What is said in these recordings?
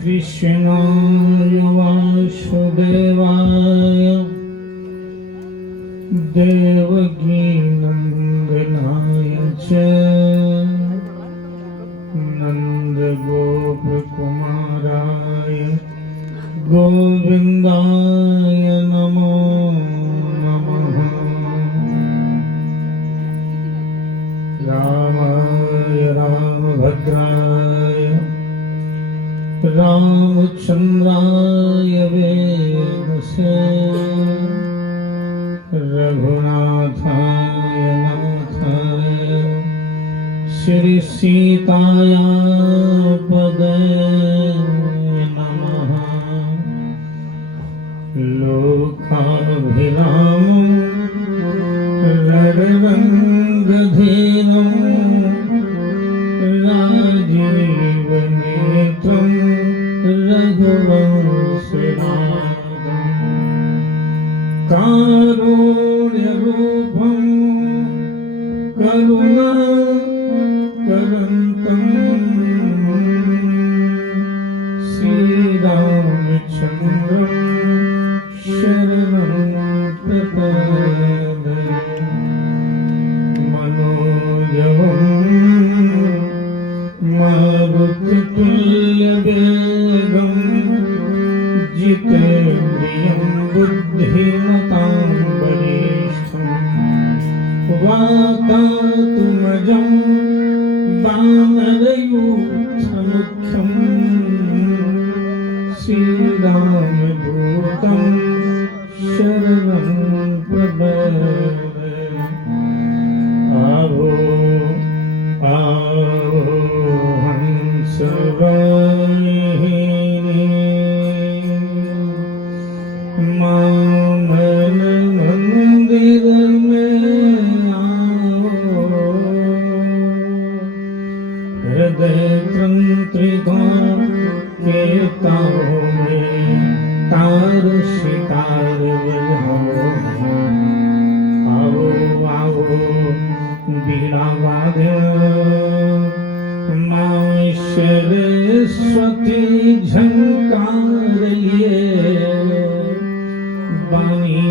कृष्णाय वासुदेवाय देवकी नंदनाय च नन्दगोपकुमाराय गोविन्दाय नमो नमः। रामाय रामभद्राय रामचन्द्राय वेदसे रघुनाथाय नाथाय श्री सीताया पदे नमः। लोकाभिरामं रघुरङ्गधीरं राजीवनेत्रं रघुवंशनाथं कारुण्यरूपं करुणाकरन्तं श्रीरामचन्द्रं शरणं प्रपद्ये। मनोजवं मारुततुल्यवेगं जितेन्द्रियं बुद्धिमतां वरिष्ठं वातात्मजं वानरयूथमुख्यं श्रीरामदूतं शरणं प्रपद्ये। आवो आवो हंसवाहिनी मामन मंदिर में आओ। हृदय तंत्रिका के तारों में तार सितार बजाओ। आओ आओ बीड़ा वादन माँ सरस्वती झंकारिए। बानी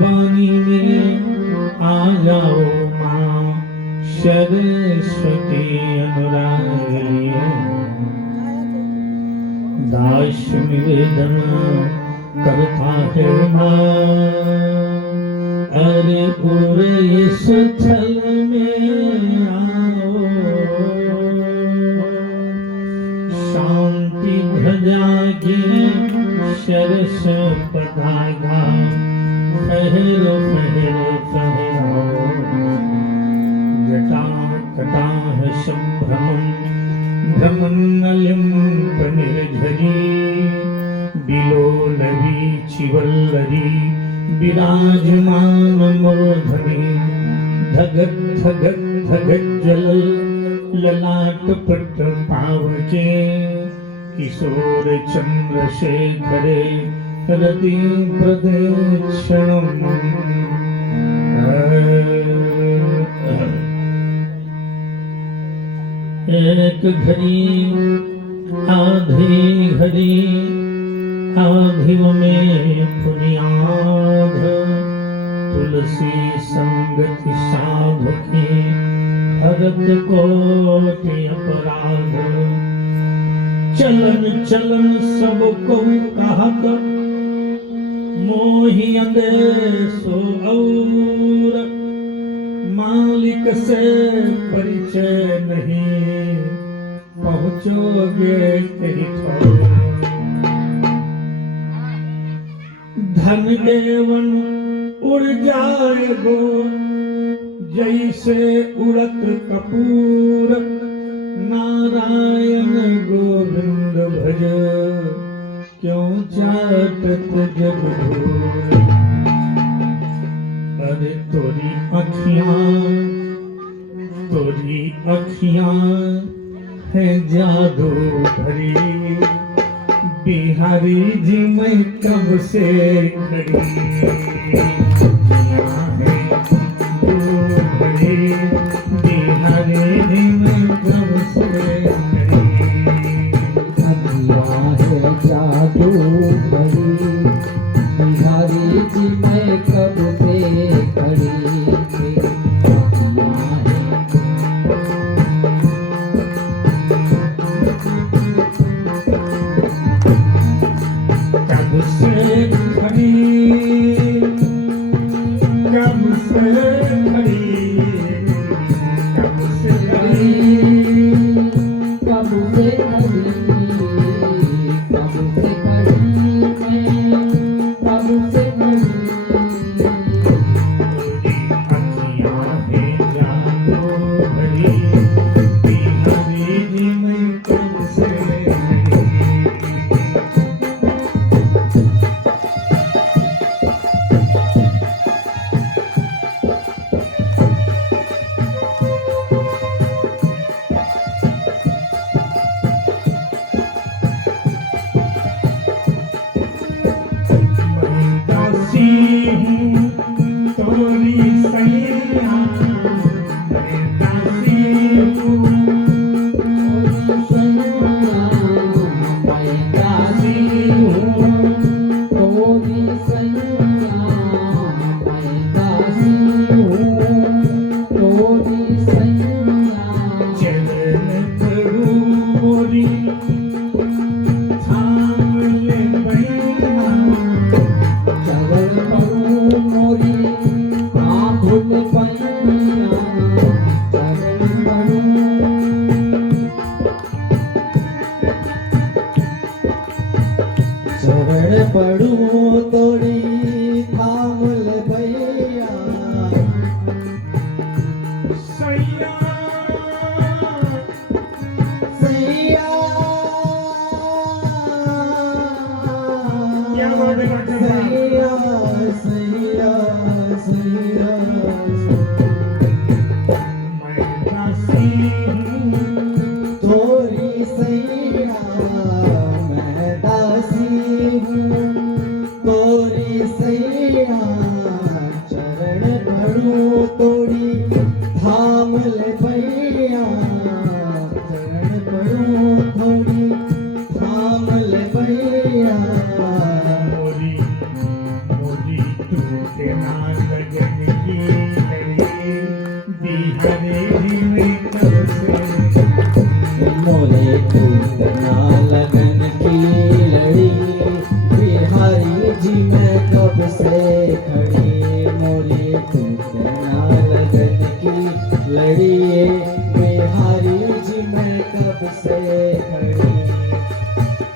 बानी में आ जाओ माँ सरस्वती अनुरागिए। दास निवेदन करता है माँ अरे पूरे इस स्थल में आओ। शांति ध्वजा की सरस पताका फहर फहर फहराओ। जटा कटाह संभ्रमं भ्रमन्नलिं पनिर्झरी बिलोलरी चिवल्लरी विराजमान मूर्धनि धगत धगत धगत जल ललाट पट पावके किशोर चंद्रशेखरे रति प्रदक्षिणम् एक घड़ी आधी घड़ी आधिव में पुनियाद तुलसी संगति साधु की हरत कोटि अपराध चलन चलन सबको कहत मोहि अंदेशो और मालिक से परिचय नहीं पहुंचोगे तेरी ठोर धन एवं उड़ जाएगो जैसे उड़त कपूर नारायण गोविंद भज क्यों चाटत जग भूर अरे तोरी अखियां है जादू भरी बिहारी जी मैं कब से खड़ी बिहारी जी मैं कब से जादू भरी बिहारी जी मैं कब से खड़ी चरण पड़ू तोड़ी थाम ले भैया सैया सैया क्या बात है डॉक्टर साहब? सैया सैया मैं दासी हूँ थोड़ी सैया मैं दासी हूँ तोरी सैया चरण पड़ू तोड़ी थाम ले भैया चरण पड़ू थोड़ी थाम ले भैया मोरी मोरी टूटे ना लगन की लड़ी बिहारी जी में कब से मोरे टूटना लगन की लड़ी बिहारी जी मैं कब से खड़ी मोरे टूटना लगन की लड़ी बिहारी जी मैं कब से खड़ी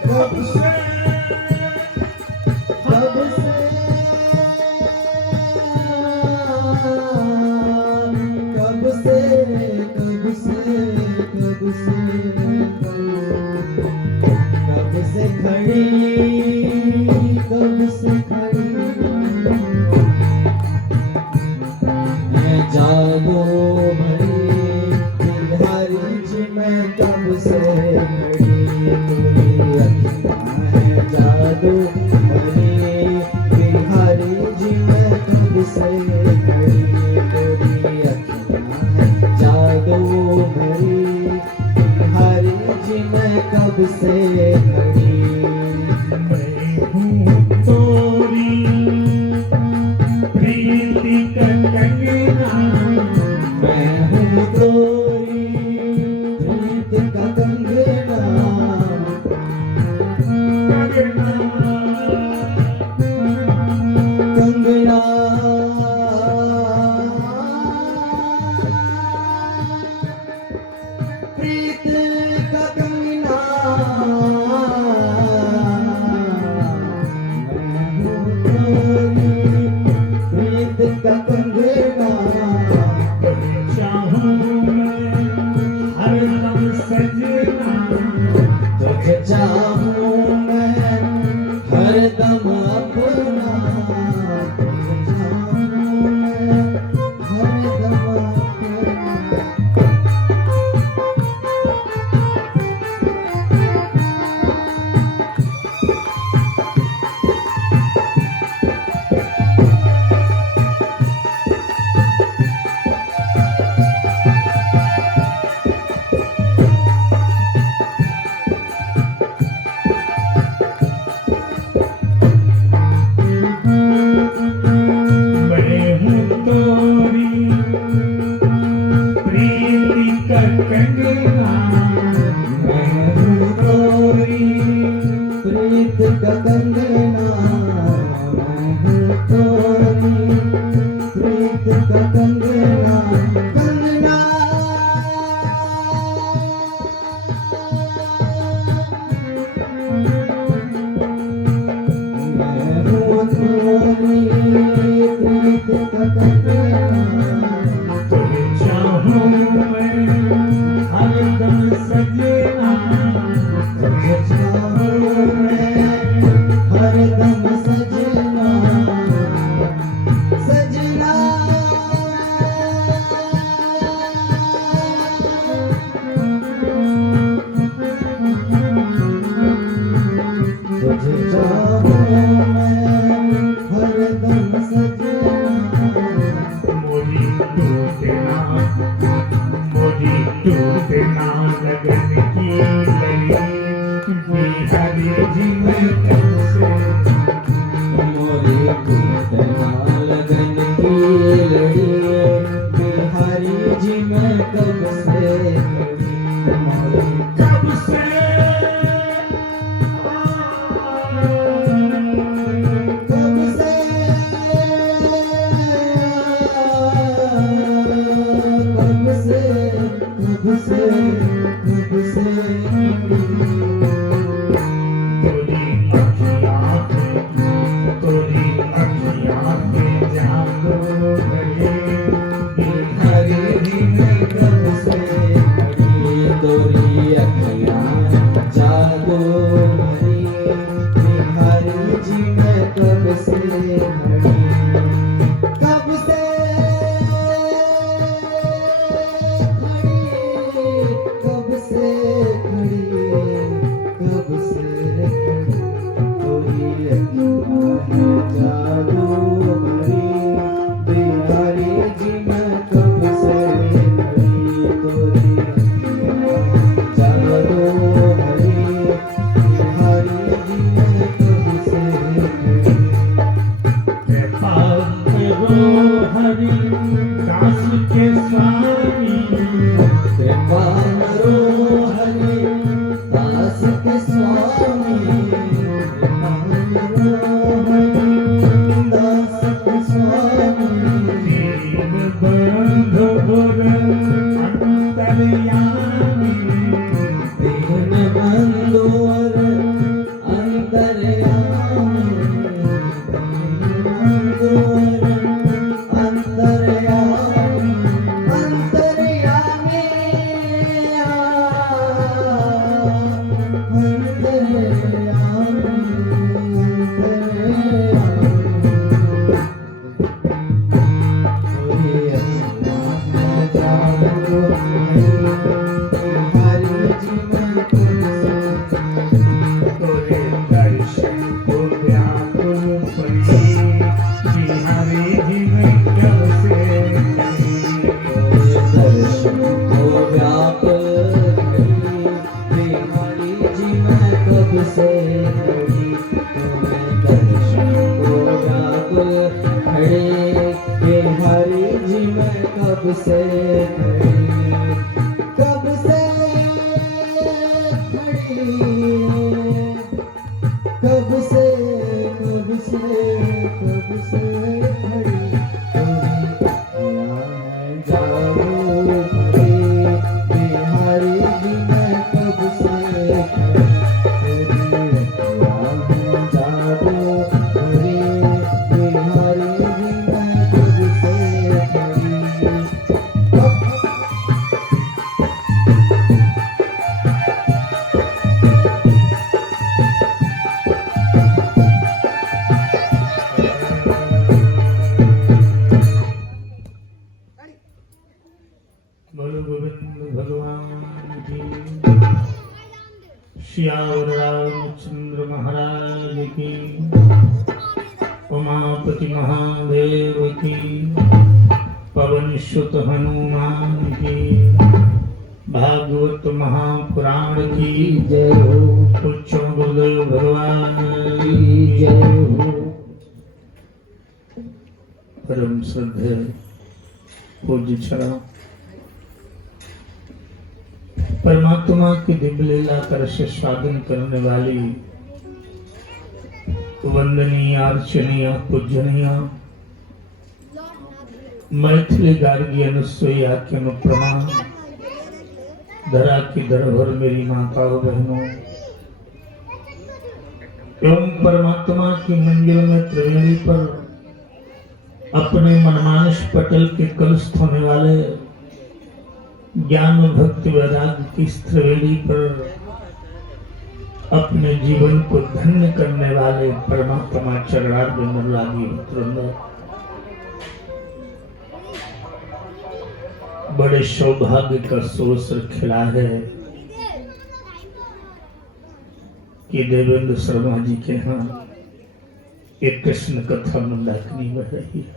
कब से कब से कब से कब से कब से कब से खड़ी कब से खड़ी मैं जादू भरी बिहारी जी मैं कब से खड़ी तेरी अखियाँ है जादू भरी बिहारी जी मैं कब से खड़ी तेरी अखियाँ है जादू भरी बिहारी जी मैं कब से खड़ी मैं हूँ तोरी प्रीति का कंगना मैं हूँ तोरी प्रीत का कंगना कंगना प्रीत का कंगना मैं हूँ तोरी प्रीत का कंगना चाहूँ मैं हरदम सजना तुझे चाहूँ मैं हरदम अपना तुझे चाहूँ मैं हरदम अपना मैं हूँ तोरी प्रीति का कंगना मैं हूँ तोरी प्रीत का कंगना मैं हूँ तोरी प्रीत का कंगना कंगना मैं हूँ तोरी प्रीत का कंगना तुझे चाहूँ मैं हरदम सजना तुझे चाहूँ मैं हरदम सजना सजना तुझे चाहूँ मैं हरदम सजना मोरी टूटे ना लगन की लड़ी बिहारी जी मैं कब से मोरे टूटना लगन की लड़ी बिहारी जी मैं कब से खड़ी मोरे कब से कब से कब से कब से कब से तोरी अखियाँ पे जादू भरे हरी जी मैं कब से खड़ी तोरी अखियाँ जादू भरी बिहारी जी मैं कब से खड़ी कब से खड़ी कब से खड़ी कब से खड़ी तोरी अखियाँ जादू भरी बिहारी जी मैं कब से खड़ी तोरी अखियाँ जादू भरी बिहारी जी मैं कब से खड़ी हरि दास के स्वामी कृपा करो हरि दास के स्वामी कृपा करो हरि दास के स्वामी दीन बंधु गुर अंतर्यामी दीन बंधु और अंतर्यामी दीन बंधु और अंतर्यामी अंतर्यामी श्यावर रामचंद्र महाराज की, उमापति महादेव की, पवन सुत हनुमान की, भागवत महापुराण की जय हो, उच्च गुरुदेव भगवान की जय हो। परम श्रद्धेय पूज्य चरण परमात्मा की दिव्य लीला कर से स्वाधीन करने वाली वंदनीय अर्चनीय पूजनीय मैथिली गार्गी अनुसुई आख्यान प्रणाम। धरा की धरोहर मेरी माताओं बहनों एवं परमात्मा की मंजिल में त्रिवेणी पर अपने मनमानस पटल के कलस्थ होने वाले ज्ञान भक्ति वैराग्य की त्रिवेणी पर अपने जीवन को धन्य करने वाले परमात्मा चरणार्थ में अनुरागी मित्रों, बड़े सौभाग्य का अवसर खिला है कि देवेंद्र शर्मा जी के यहाँ एक कृष्ण कथा मंदाकिनी बह रही है।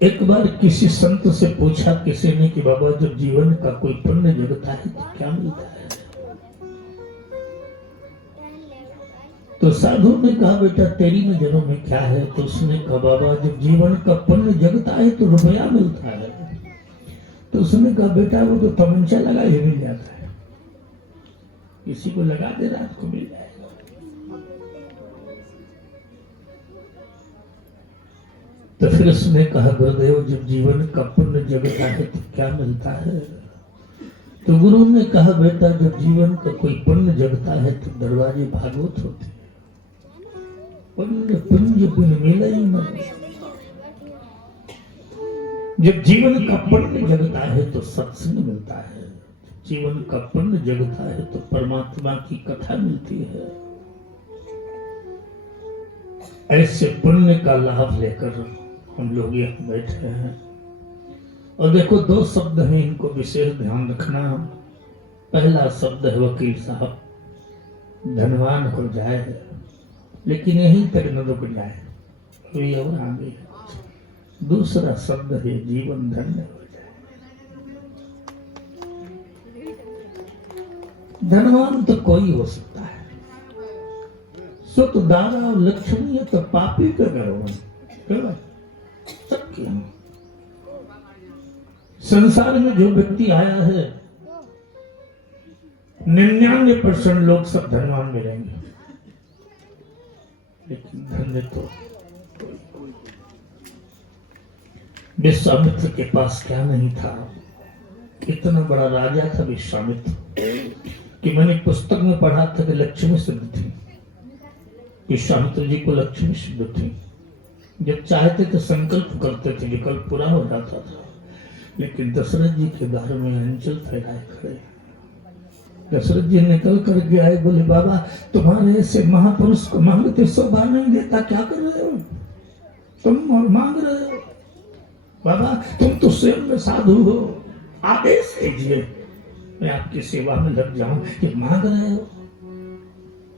एक बार किसी संत से पूछा किसी ने कि बाबा जब जीवन का कोई पुण्य जगता है तो क्या मिलता है? तो साधु ने कहा बेटा तेरी नजरों में क्या है? तो उसने कहा बाबा जब जीवन का पुण्य जगता है तो रुपया मिलता है। तो उसने कहा बेटा वो तो तमंचा लगा ही मिल जाता है, किसी को लगा दे रात को मिल जाएगा। तो फिर उसने कहा गुरुदेव जब जीवन का पुण्य जगता है तो क्या मिलता है? तो गुरु ने कहा बेटा जब जीवन का कोई पुण्य जगता है तो दरवाजे भागवत होते हैं, पुण्य पुण्य पुण्य मिला ही ना। जब जीवन का पुण्य जगता है तो सत्संग मिलता है, जीवन का पुण्य जगता है तो परमात्मा की कथा मिलती है। ऐसे पुण्य का लाभ लेकर हम लोग यहाँ बैठे हैं। और देखो दो शब्द हैं, इनको विशेष ध्यान रखना। पहला शब्द है वकील साहब, धनवान हो जाए लेकिन यहीं तक न रुक जाए, कोई और आगे। दूसरा शब्द है जीवन धन्य हो जाए। धनवान तो कोई हो सकता है, सुत दारा और लक्ष्मी तो पापी का गर्व सबके। संसार में जो व्यक्ति आया है 99% लोग सब धनवान मिलेंगे, लेकिन धन्य तो विश्वामित्र के पास क्या नहीं था। इतना बड़ा राजा था विश्वामित्र कि मैंने पुस्तक में पढ़ा था कि लक्ष्मी सिद्ध थी, विश्वामित्र जी को लक्ष्मी सिद्ध थी। जब चाहते तो संकल्प करते थे, विकल्प पूरा हो जाता था। लेकिन दशरथ जी के घर में अंचल फैलाए खड़े। दशरथ जी निकल करके आए, बोले बाबा तुम्हारे ऐसे महापुरुष को मांगते 100 बार नहीं देता, क्या कर रहे हो तुम और मांग रहे हो? बाबा तुम तो स्वयं साधु हो, आदेश कीजिए मैं आपकी सेवा में लग जाऊं, ये मांग रहे हो।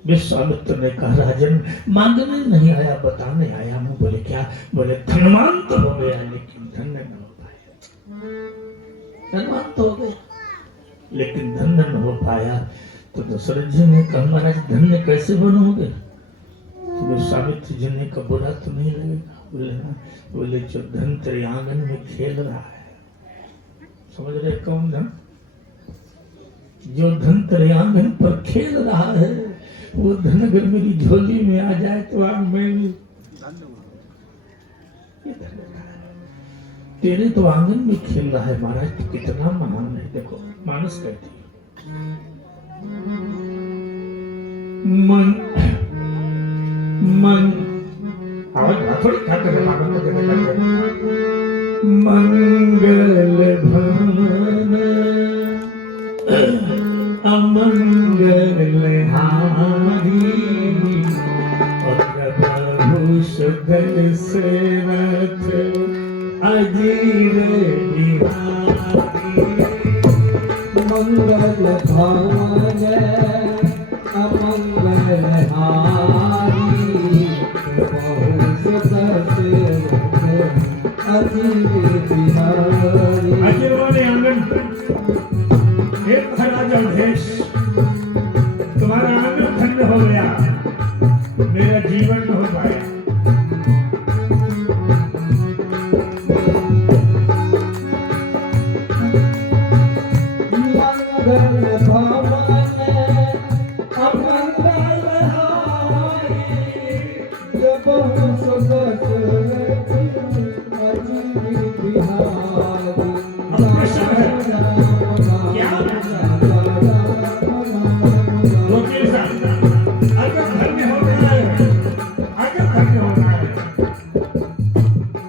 विश्वामित्र ने कहा राजन मांगने नहीं आया, बताने आया हूं। बोले क्या? बोले धनवान तो हो गया लेकिन धन्य न हो पाया। धनवान तो हो गया लेकिन धन्य न हो पाया। तो दशरथ जी ने कहा महाराज धन्य कैसे बनोगे? तो विश्वामित्र जी ने कहा बुरा तो नहीं लगेगा? बोले हाँ। बोले जो धन तेरे आंगन में खेल रहा है, समझ रहे कौन धन? जो धन तेरे आंगन पर खेल रहा है वो धन अगर मेरी झोली में आ जाए तो आज मैं तेरे तो आंगन में खेल रहा है महाराज, तो कितना महान है। देखो मानस कहती है मन मन आवाज थोड़ी क्या कर रहे मंगल भवन अमंगल हारी और प्रभु सुगल सेवक अजीर बिहारी। मंगल भागे अमंगल हारी बहु सुदर्शन अजीब बिहारी। अजय वाले आंगन एक राजा देश तुम्हारा आंगन धन्य हो गया, मेरा जीवन न हो पाया। मंगल भागे अमंगल हारी बहु सुदर्शन अजीब बिहारी। वकील साहब, अगर धन्य हो रहा है, अगर धन्य हो रहा है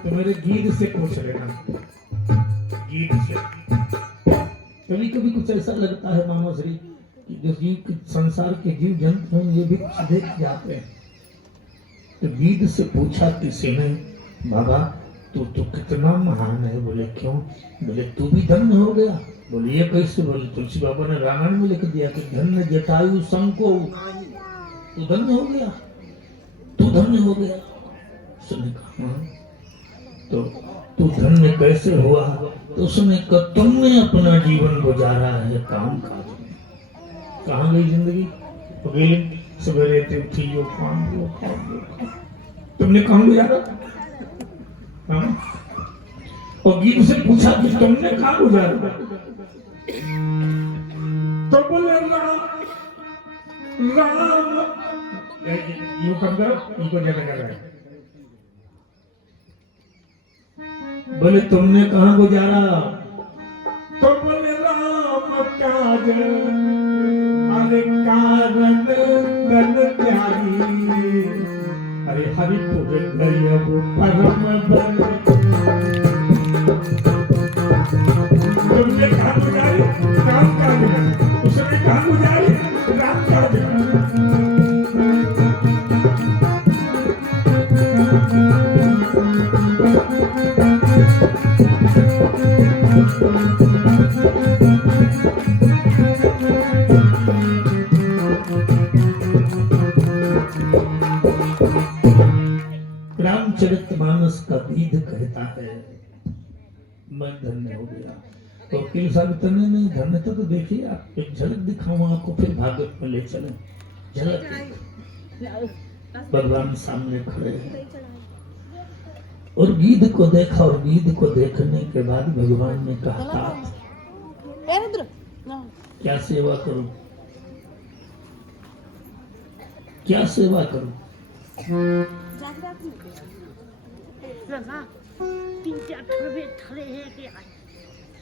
तो मेरे गीत से पूछ लेना, गीत से। कभी कभी कुछ ऐसा लगता है मामा श्री कि जो जीव संसार के जीव जंतु हैं ये भी देख जाते हैं, तो गीत से पूछा किसी ने, बाबा तू तो कितना महान है। बोले क्यों? बोले तू भी धन्य हो गया। बोले ये कैसे? बोले तुलसी बाबा ने रामायण में लिख दिया कि धन्य जटायु संको, तू धन्य हो गया, तू धन्य हो गया। उसने कहा तो तू धन्य कैसे हुआ? तो उसने कहा तुमने अपना जीवन गुजारा है काम काज में। कहाँ गई जिंदगी? अकेले सवेरे उठी जो काम तुमने कहाँ गुजारा? और गीत से पूछा कि तुमने कहाँ गुजारा? तो बोले राम राम, यू कम करो, इनको ज्यादा कर रहा है। बोले तुमने कहाँ गुजारा? तो बोले राम काज अरे कारण गन प्यारी, अरे हरि पूरे गए परम बन। तुमने कहाँ गुजारी? राम काज में। उसने कहाँ गुजारी? राम काज में। रामचरितमानस का गीत कहता है मैं धन्य हो गया। तो वकील साहब तने नहीं धन्यता तो देखिए, आप एक झलक दिखाऊं आपको, फिर भागवत में ले चले। झलक भगवान सामने खड़े हैं और गीत को देखा, और गीत को देखने के बाद भगवान ने कहा क्या सेवा करूं, क्या सेवा करूं?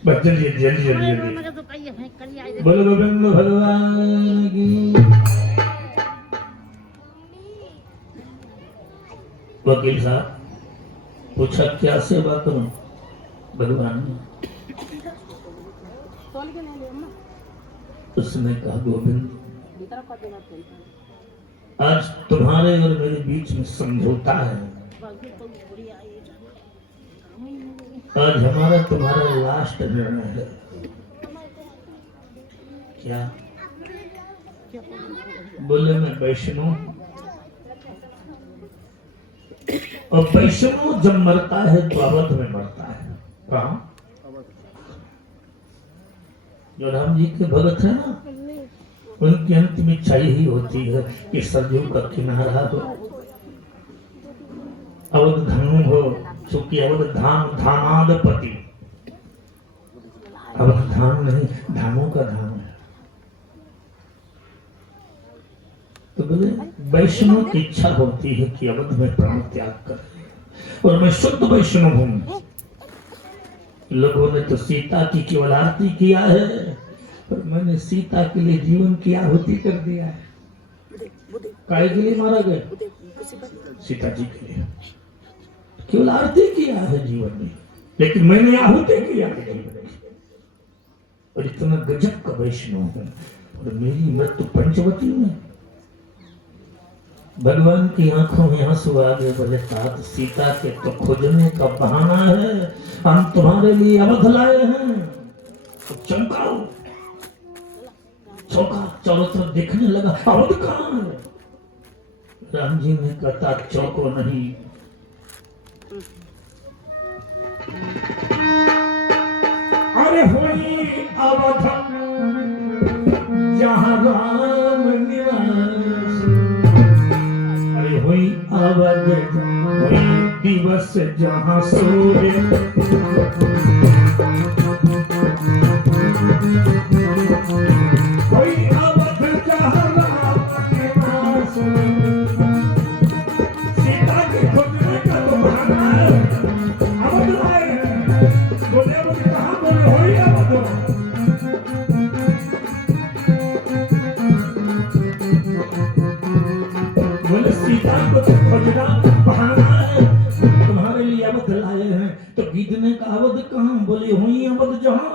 बस जल्दी जल्दी जल्दी बोलो गोविंद भगवान की। वकील साहब पूछा क्या सेवा करूं? भगवान ने उसने कहा गोविंद आज तुम्हारे और मेरे बीच में समझौता है, आज हमारा तुम्हारा लास्ट निर्णय है। क्या? बोले मैं वैष्णव, और वैष्णव जब मरता है तो अवध में मरता है। कहाँ? जो राम जी के भगत है ना, उनकी अंतिम इच्छा यही होती है कि सरयू का किनारा हो, अवध धाम हो, चूंकि अवध धाम धामादपति, अवध धाम नहीं धामों का धाम है। तो बोले वैष्णव की इच्छा होती है कि अवध में प्राण त्याग कर, और मैं शुद्ध वैष्णव हूं। लोगों ने तो सीता की केवल आरती किया है, पर मैंने सीता के लिए जीवन की आहुति कर दिया है। काय के लिए मारा गया? सीता जी के लिए केवल आरती किया है जीवन में, लेकिन मैंने आहुति किया है जीवन में। और इतना गजब का वैष्णव हूं, और मेरी मृत्यु पंचवटी में। भगवान की आंखों में आंसू आ गए। बोले तात सीता के तो खोजने का बहाना है, हम तुम्हारे लिए अवध लाए हैं, तो चमकाओ। चौका, चारों तरफ देखने लगा, अवध कहाँ है? राम जी ने कहा चौको नहीं, अरे हुई अवध जहाँ राम निवास, अरे हुई अवध हुई दिवस जहाँ सूर्य, हुई अवध जहाँ राम निवास। सीता के खोजने का तो बहाना है, अवध लाए हैं। बोले अवध कहाँ? बोले हुई अवध। बोले सीता को तो खोजना बहाना है, तुम्हारे लिए अवध लाए हैं। तो गीत ने कहा अवध कहाँ? बोले हुई अवध जहाँ।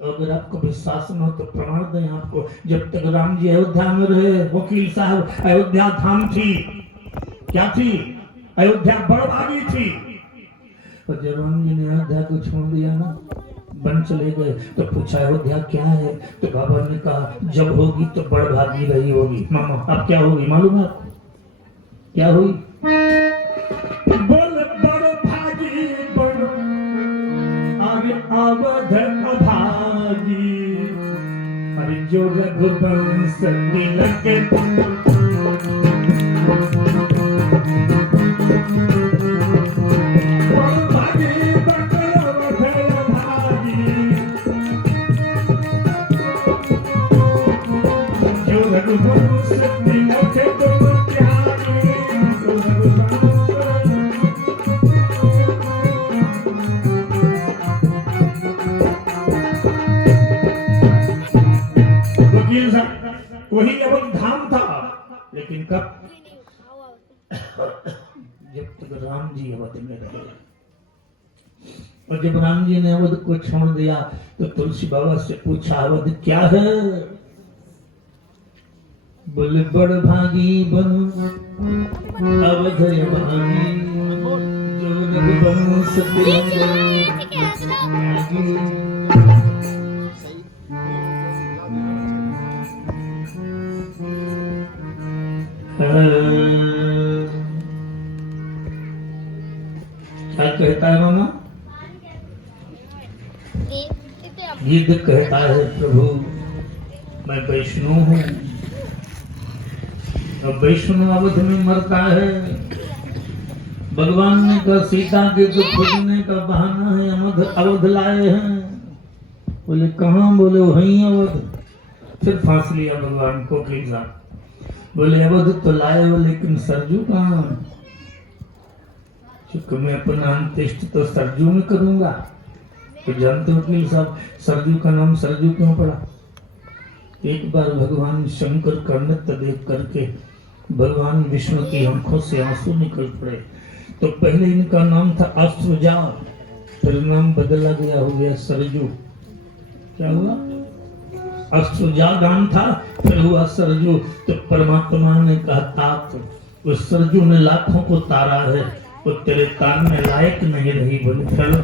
अगर आपको विश्वास न हो तो प्रमाण दें आपको। जब तक राम जी अयोध्या में रहे, वकील साहब, अयोध्या धाम थी, क्या थी? अयोध्या बड़भागी थी। और जब राम जी ने अयोध्या को छोड़ दिया ना, बन चले गए, तो पूछा अयोध्या क्या है? तो बाबा ने कहा जब होगी तो बड़भागी रही होगी। मामा अब क्या होगी मालूम है? क्या हुई? बोल बड़भागी बड़ आगे अवध अभागी, अरे जो रघुवंश तिलक बड़भागी बड़ अवध अभागी, जो रघुवंश तिलक तुम त्यागी, जो रघुवंश। वकील साहब वही अवध धाम था, लेकिन कब? जब तक राम जी अवध में रहे। और जब राम जी ने अवध को छोड़ दिया तो तुलसी बाबा से पूछा अवध क्या है? बोले बड़भागी बन अवध अभागी, जो रघुवंश तिलक त्यागी। क्या कहता है मामा? गीत कहता है प्रभु मैं वैष्णु हूँ, और वैष्णु अवध में मरता है। भगवान ने कहा सीता के तो खोजने का बहाना है, अवध लाए हैं। बोले कहाँ? बोले वहीं अवध। फिर फांस लिया भगवान को खींचा। बोले अवध तो लाए हो, लेकिन सरजू कहाँ? क्योंकि मैं अपना अंत्येष्टि तो सरजू में करूंगा। तो जानते हो वकील साहब सरजू का नाम सरजू क्यों पड़ा? एक बार भगवान शंकर का नृत्य देख करके भगवान विष्णु की आंखों से आंसू निकल पड़े। तो पहले इनका नाम था अश्रुजा, फिर नाम बदला गया, हो गया सरजू। क्या हुआ? अश्रुजा नाम था, फिर हुआ सरजू। तो परमात्मा ने कहा तात उस सरजू ने लाखों को तारा है, वो तेरे तारने लायक नहीं रही। बोले चलो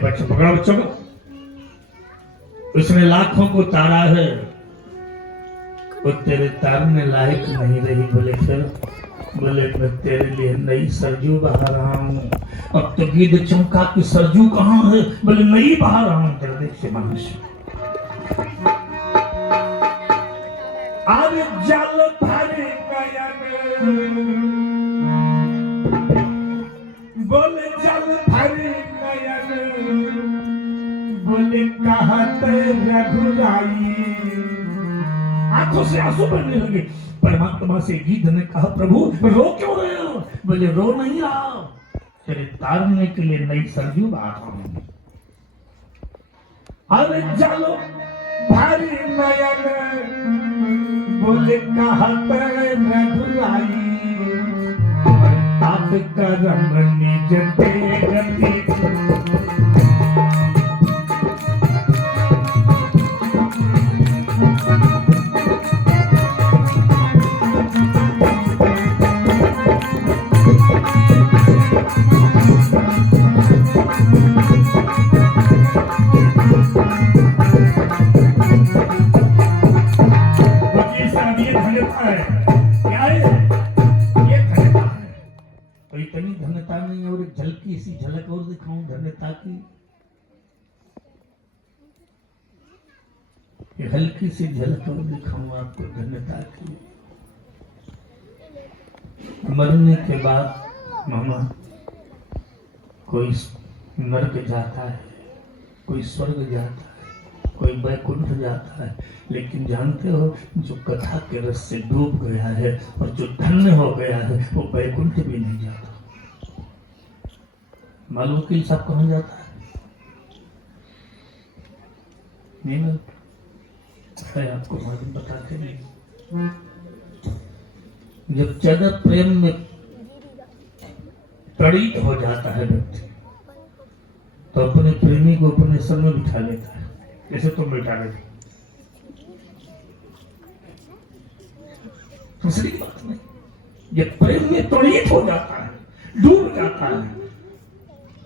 बच्चों पकड़ा, बच्चों को। उसने लाखों को तारा है, वो तेरे तारने लायक नहीं रही। बोले फिर? बोले मैं तेरे लिए नई सरजू बहा रहा हूँ। अब तो गीत चमका कि सरजू कहाँ है? बोले नई बहा रहा हूँ तेरे देश से मनुष्य। आज जल भरे नयन, बोले जल भरे नयन, बोले कहत रघुराई। आंखों से आंसू बहने लगे। परमात्मा से गीत ने कहा प्रभु रो क्यों रहे हो? बोले रो नहीं रहा, तेरे तारने के लिए नई सरजू बहा रहा हूं। अरे जल भरे नयन, बोले कहत रघुराई। तात करम निज ते गति, पता नहीं, और एक झलकी सी झलक और दिखाऊं धन्यता की। ये हल्की सी झलक और दिखाऊं आपको धन्यता की। मरने के बाद मामा कोई नरक जाता है, कोई स्वर्ग जाता है, कोई वैकुंठ जाता है, लेकिन जानते हो जो कथा के रस से डूब गया है और जो धन्य हो गया है वो वैकुंठ भी नहीं जाता। मालूम वकील साहब कहाँ जाता है? नहीं मालूम है आपको? मालूम बताते नहीं। जब ज्यादा प्रेम में प्रणीत हो जाता है व्यक्ति तो अपने प्रेमी को अपने सर में बिठा लेता है, जैसे तुम बिठा लेते। दूसरी बात नहीं, जब प्रेम में प्रणीत हो जाता है, डूब जाता है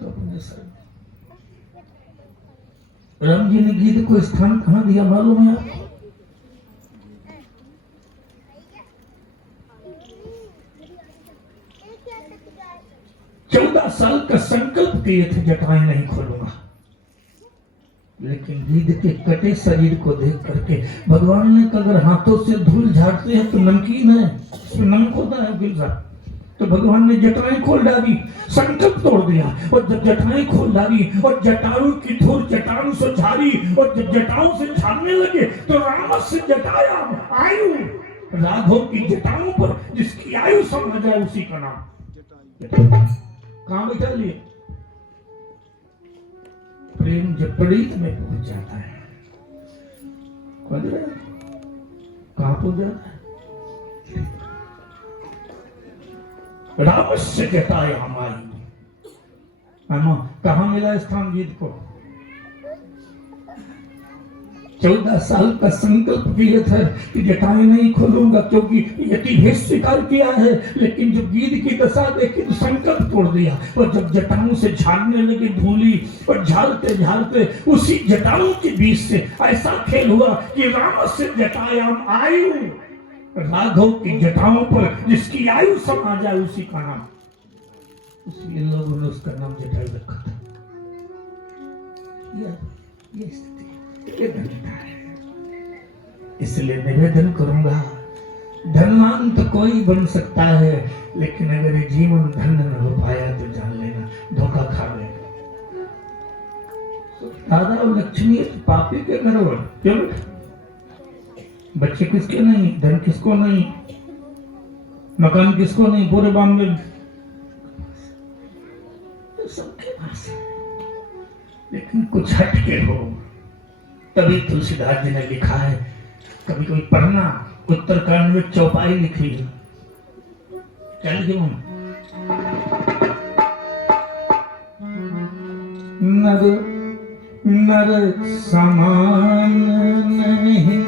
तो अपने सर में। राम जी ने गीत को स्थान कहां दिया मालूम है आपको? 14 साल का संकल्प किए थे जटाएं नहीं खोलूंगा, लेकिन गिद्ध के कटे शरीर को देख करके भगवान ने कहा अगर हाथों से धूल झाड़ते हैं तो नमकीन है, उसमें नमक होता है गिरजा। तो भगवान ने जटाएं खोल डाली, संकल्प तोड़ दिया, और जब जटाएं खोल डाली और जटाओं की धूल जटाओं से झाड़ी, और जब जटाओं से झाड़ने लगे तो राम से जटाया आयु, राघव की जटाओं पर जिसकी आयु समझ जाए उसी का नाम। कहां बैठा लिए? प्रेम जब प्रणीत में पहुंच जाता है, कहां पहुंच जाता है? रामस्य जटाय हमारी। कहां मिला स्थान गीत को? 14 साल का संकल्प किया था कि जटाएं नहीं खोलूंगा क्योंकि यति भेद स्वीकार किया है, लेकिन जब गीत की दशा देखी तो संकल्प तोड़ दिया, और जब जटाओं से झाड़ने लगे धूली, और झाड़ते झाड़ते उसी जटाओं के बीच से ऐसा खेल हुआ कि राम से जटायाम आयु, राघव की जटाओं पर जिसकी आयु समा जाए उसी का नाम, इसलिए लोगों ने उसका नाम जटायु रखा था। ये स्थिति, ये धन्यता है। इसलिए निवेदन करूंगा, धनवान तो कोई बन सकता है, लेकिन अगर ये जीवन धन्य न हो पाया तो जान लेना धोखा खा लेना। दादा और लक्ष्मी पापी के घर क्यों? बच्चे किसके नहीं, धन किसको नहीं, मकान किसको नहीं, पूरे बॉम्बे तो सबके पास है, लेकिन कुछ हटके हो। तभी तुलसीदास जी ने लिखा है, कभी कोई पढ़ना, उत्तरकांड में चौपाई लिखी है, चल क्यों? नर समान नहीं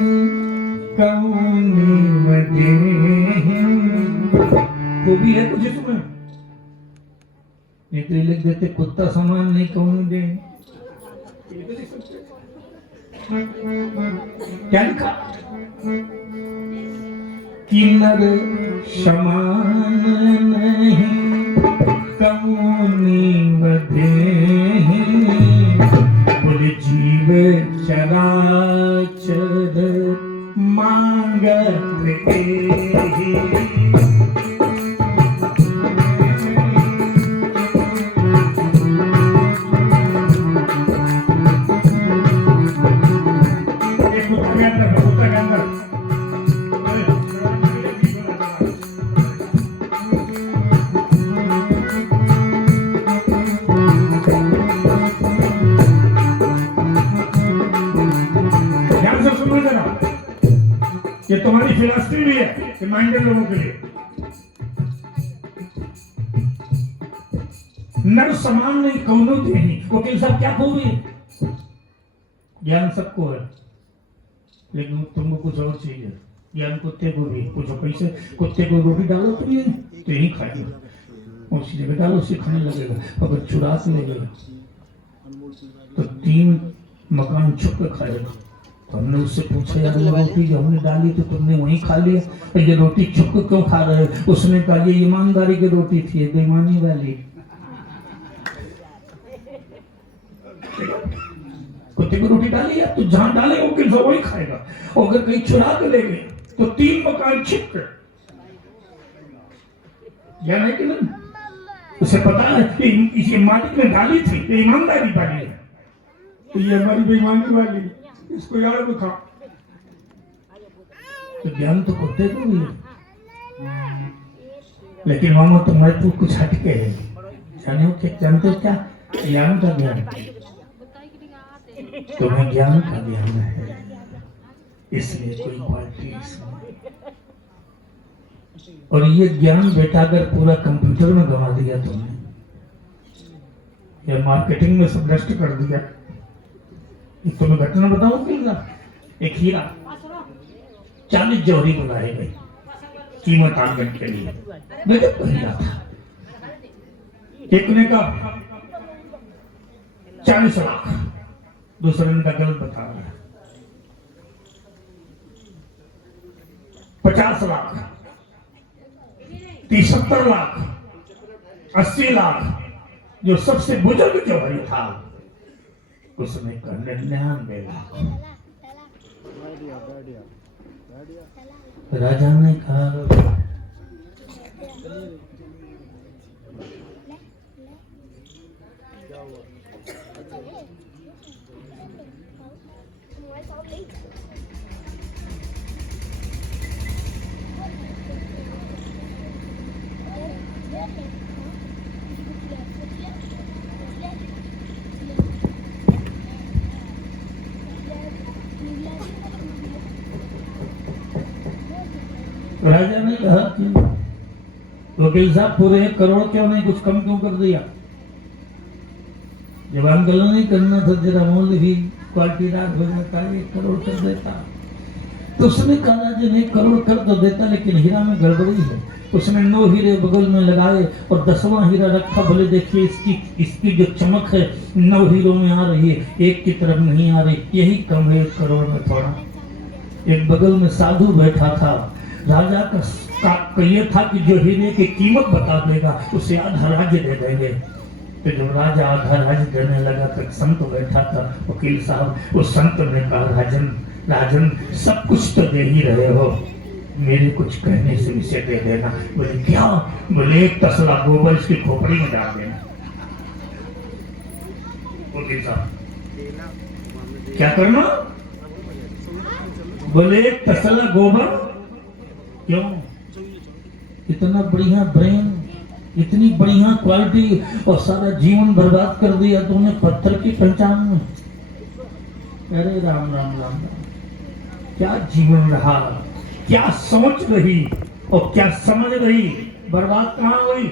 कौनी वजह, वो भी है कुछ इसमें। नहीं तो लिख देते कुत्ता समान नहीं कौन दे, क्या लिखा? कि नर समान नहीं कौनी वजह, बोले जीव चराचर मांगत एहि। ये तुम्हारी फिलॉसफी भी है, रिमाइंडर लोगों के लिए। नर समान नहीं कौनो देही। वकील साहब क्या खूबी? ज्ञान सबको है, लेकिन तुमको कुछ और चाहिए। ज्ञान कुत्ते को भी कुछ पैसे, कुत्ते को रोटी डालो तो यही खाएगा, उसी जगह डालो उसे खाने लगेगा। अगर चुरा से लगेगा तो 3 मकान छुप कर खाएगा। तो हमने उससे पूछा, यार रोटी जो हमने डाली तो तुमने वहीं खा लिया, ये रोटी छुप क्यों खा रहे हो? उसने कहा ये ईमानदारी की रोटी थी, बेईमानी वाली। खाएगा? कुत्ते को रोटी डाली है तो जहां डाले वो किल वही खाएगा। और अगर कहीं चुरा के ले गए तो 3 मकान छिप कर, ज्ञान है कि नहीं? उसे पता है कि ये मालिक ने डाली थी, ये ईमानदारी वाली है, तो ये हमारी बेईमानी वाली, इसको याद रखा। तो ज्ञान तो कुत्ते को भी है, लेकिन मामा तुम्हारे तो कुछ हटके है। जाने हो क्या, जानते हो क्या? ज्ञान का ज्ञान, तुम्हें ज्ञान का ज्ञान है, इसलिए कोई क्वालिटी इसमें। और ये ज्ञान बेटा अगर पूरा कंप्यूटर में गंवा दिया तुमने, या मार्केटिंग में सब नष्ट कर दिया। एक तुम्हें घटना बताऊं कि एक हीरा 40 जौहरी बुलाए गए कीमत आंकन के लिए, मैं जब हीरा था, एक ने कहा 40 लाख, दूसरे ने कहा गलत बता रहा है 50 लाख, 70 लाख, 80 लाख। जो सबसे बुजुर्ग जौहरी था उसने कहा 99 लाख। राजा ने कहा राजा ने कहा कि वकील साहब पूरे 1 करोड़ क्यों नहीं, कुछ कम क्यों कर दिया? जब आंदोलन नहीं करना था, जरा मूल्य भी क्वालिटीदार हो जाता, 1 करोड़ कर देता। तो उसने कहा राजा ने 1 करोड़ कर तो देता, लेकिन हीरा में गड़बड़ी है। उसने 9 हीरे बगल में लगाए और 10वां हीरा रखा। बोले देखिए इसकी जो चमक है 9 हीरों में आ रही है, एक की तरफ नहीं आ रही, यही कम है 1 करोड़ में थोड़ा। एक बगल में साधु बैठा था, राजा का ये था कि जो हीरे की कीमत बता देगा उसे आधा राज्य दे देंगे। तो जब राजा आधा राज्य देने लगा तो संत बैठा था, वकील साहब। उस संत ने कहा राजन सब कुछ तो दे ही रहे हो, मेरे कुछ कहने से इसे दे देना। बोले क्या? बोले 1 तसला गोबर इसकी खोपड़ी में डाल देना। वकील साहब क्या करना? बोले 1 तसला गोबर। क्यों? इतना बढ़िया ब्रेन, इतनी बढ़िया क्वालिटी, और सारा जीवन बर्बाद कर दिया तुमने पत्थर की पहचान में। अरे राम राम राम, क्या जीवन रहा, क्या सोच रही और क्या समझ रही, बर्बाद कहाँ हुई?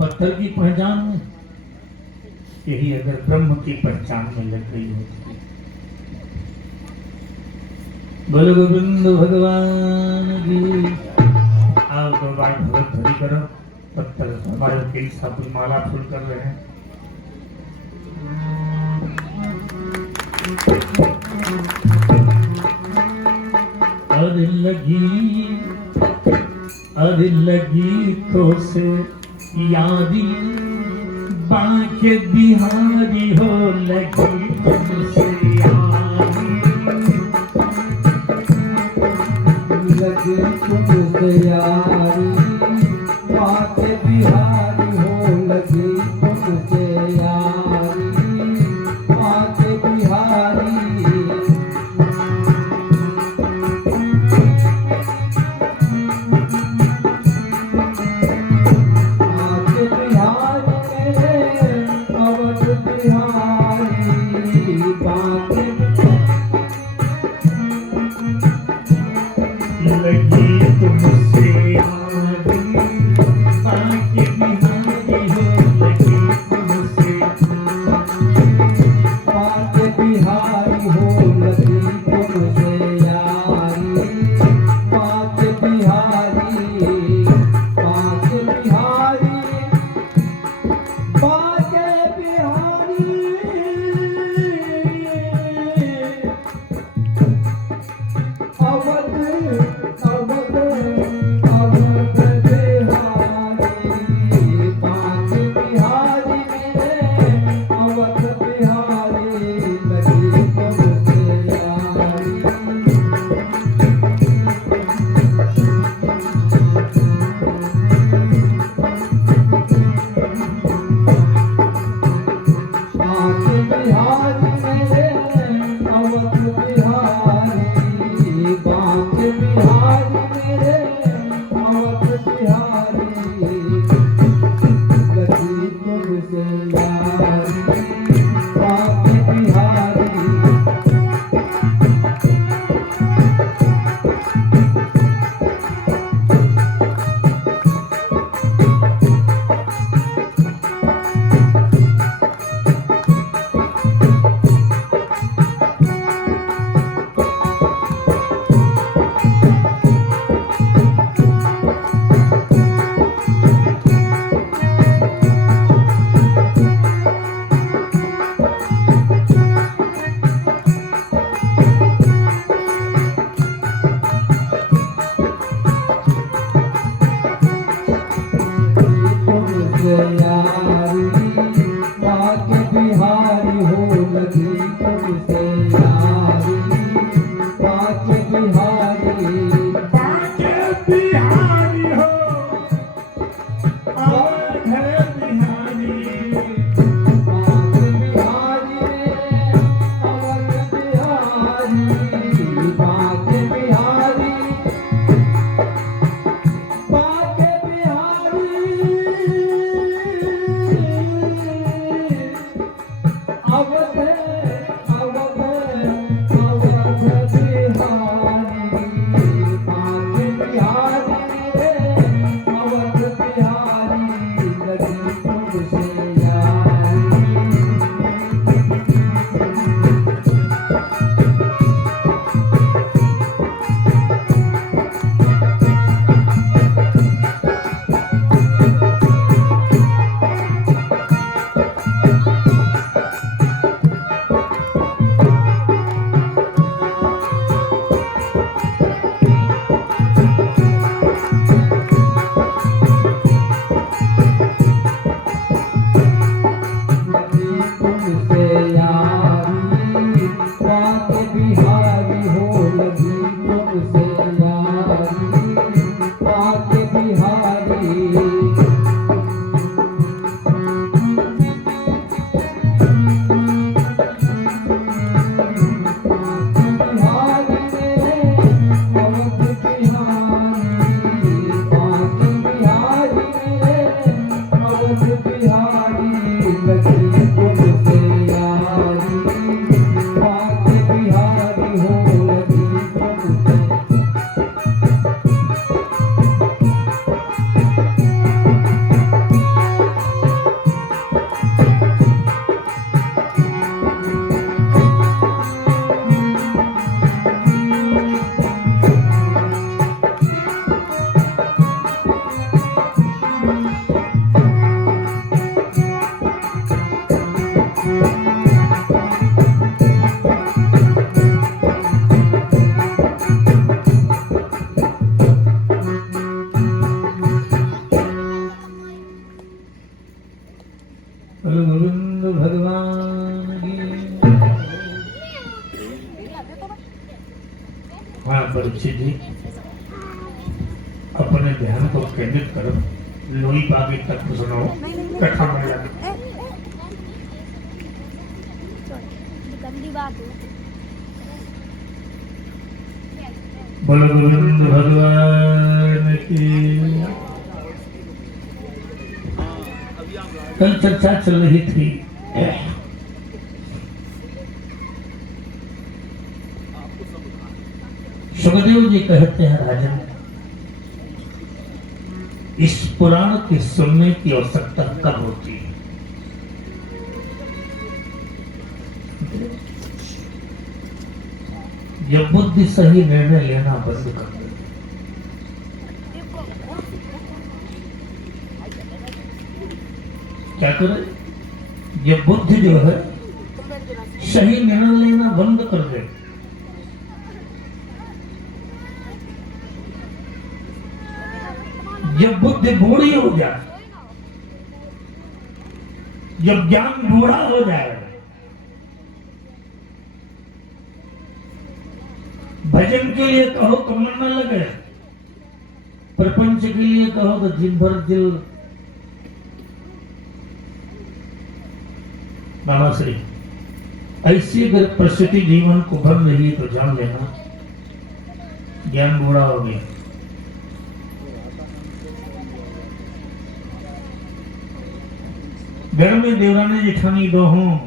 पत्थर की पहचान में। यही अगर ब्रह्म की पहचान में लग गई होती। बोलो गोविंद भगवान की। आओ 2 बार भगवत धरी करो, तब तक हमारे वकील साहब माला फूल कर रहे हैं। अरे लगी तो से यारी, बांके बिहारी हो, लगी तुमसे यारी, लगी तुमसे यारी, बांके बिहारी हो, लगी तुमसे यारी, बांके बिहारी। तुमसे बिहारी मेरे अवध बिहारी बांके बिहारी मेरे अवध बिहारी लगी तुमसे यारी बांके बिहारी यारी बांके बिहारी हो लगी तुमसे यारी बांके बिहारी बांके बिहारी हो अवध बिहारी बांके बिहारी मेरे अवध बिहारी बांके बिहारी बांके बिहारी अवध अवध अवध बिहारी बांके बिहारी मेरे अवध बिहारी लगी तुमसे यारी लगी तुमसे यारी बांके बिहारी हो लगी तुमसे यारी बांके बिहारी बिहारी मेरे अवध बिहारी बांके बिहारी मेरे अवध बिहारी लगी तुमसे यारी बांके बिहारी हो लगी तुमसे बोलो गोविंद भगवान की। हाँ परीक्षित जी, अपने ध्यान को केंद्रित करो, लोई बागी तक सुनो, कथा में जाना। गंदी बात है। बोलो गोविंद भगवान की। कल चर्चा चल रही थी सुखदेव जी कहते हैं राजन, इस पुराण के सुनने की आवश्यकता कब होती है? जब बुद्धि सही निर्णय लेना बंद कर दे। क्या करे? जब बुद्धि जो है सही निर्णय लेना बंद कर दे, जब बुद्धि बूढ़ी हो जाए, जब ज्ञान बूढ़ा हो जाए, भजन के लिए कहो तो मन न लगे, प्रपंच के लिए कहो तो दिन भर दिल बाबा श्री ऐसी अगर परिस्थिति जीवन को बन रही है तो जान लेना ज्ञान बूढ़ा हो गया। घर में देवरानी जेठानी दो हों,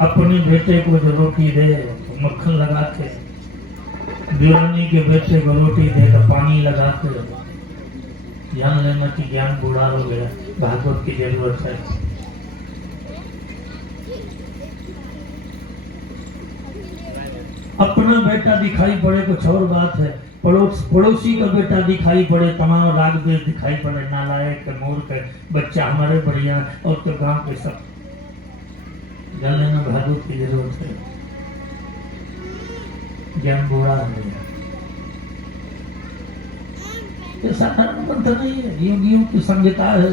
अपने बेटे को जो रोटी दे तो मक्खन लगा के, देवरानी के बेटे को रोटी दे तो पानी लगा के, जान लेना कि ज्ञान बूढ़ा हो गया। भागवत की जरूरत है। अपना बेटा दिखाई पड़े कुछ और बात है, पड़ोसी का बेटा दिखाई पड़े, तमाम राग द्वेष दिखाई पड़े, नालायक मूर्ख बच्चा हमारे बढ़िया और तो गांव के सब, जान लेना भागवत की जरूरत है। ज्ञान बूढ़ा हो गया। ये साधारण मंत्र नहीं है, योगियों की संहिता है।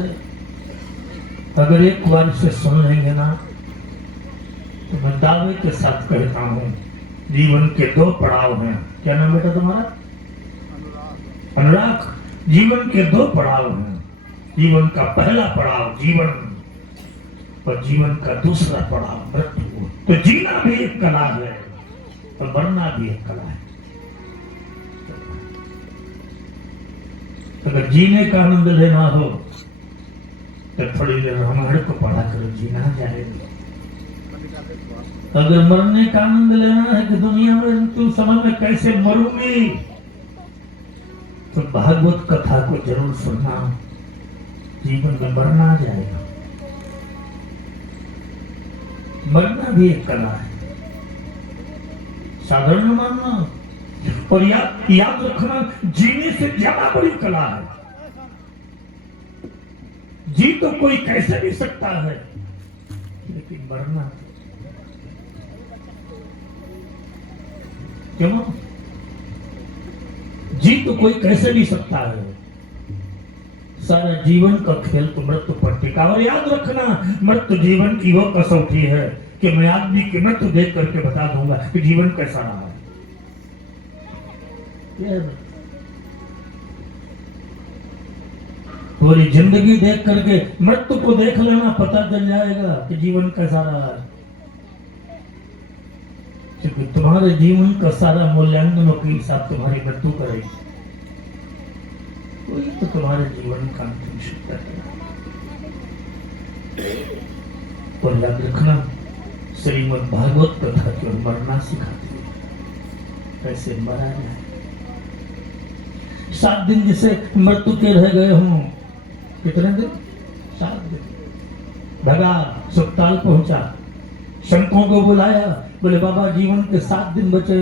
अगर एक बार इसे सुन लेंगे ना तो मैं दावे के साथ कहता हूं जीवन के दो पड़ाव हैं। क्या नाम बेटा तुम्हारा? अनुराग। जीवन के दो पड़ाव हैं। जीवन का पहला पड़ाव जीवन और जीवन का दूसरा पड़ाव मृत्यु। तो जीना भी एक कला है और मरना भी एक कला है। अगर जीने का आनंद लेना हो तो थोड़ी देर रामायण को पढ़ा करो, जीना जाएगा। अगर मरने का आनंद लेना है कि दुनिया में अंतिम समय में कैसे मरूंगी, तो भागवत कथा को जरूर सुनना। जीवन में मरना जाएगा। मरना भी एक कला है, साधारण मानना। और याद रखना, जीने से ज्यादा बड़ी कला है। जी तो कोई कैसे भी सकता है, लेकिन मरना क्यों? जी तो कोई कैसे भी सकता है। सारा जीवन का खेल तो मृत्यु पर टिका। और याद रखना, मृत्यु जीवन की वो कसौटी है कि मैं आदमी की मृत्यु देख करके बता दूंगा कि जीवन कैसा रहा है। पूरी जिंदगी देख करके मृत्यु को देख लेना, पता चल जाएगा कि जीवन कैसा रहा है। क्योंकि तुम्हारे जीवन का सारा मूल्यांकन वकील साहब तुम्हारी मृत्यु करेगी। कोई तो तुम्हारे जीवन का अंतिम शिक्षा है। और याद रखना, श्रीमद् भागवत कथा जो मरना सिखाती है, कैसे मरा जाए। 7 दिन जिसे मृत्यु के रह गए हों, कितने दिन? 7 दिन। भगा, सुखताल पहुंचा, शंकों को बुलाया, बोले बाबा जीवन के 7 दिन बचे।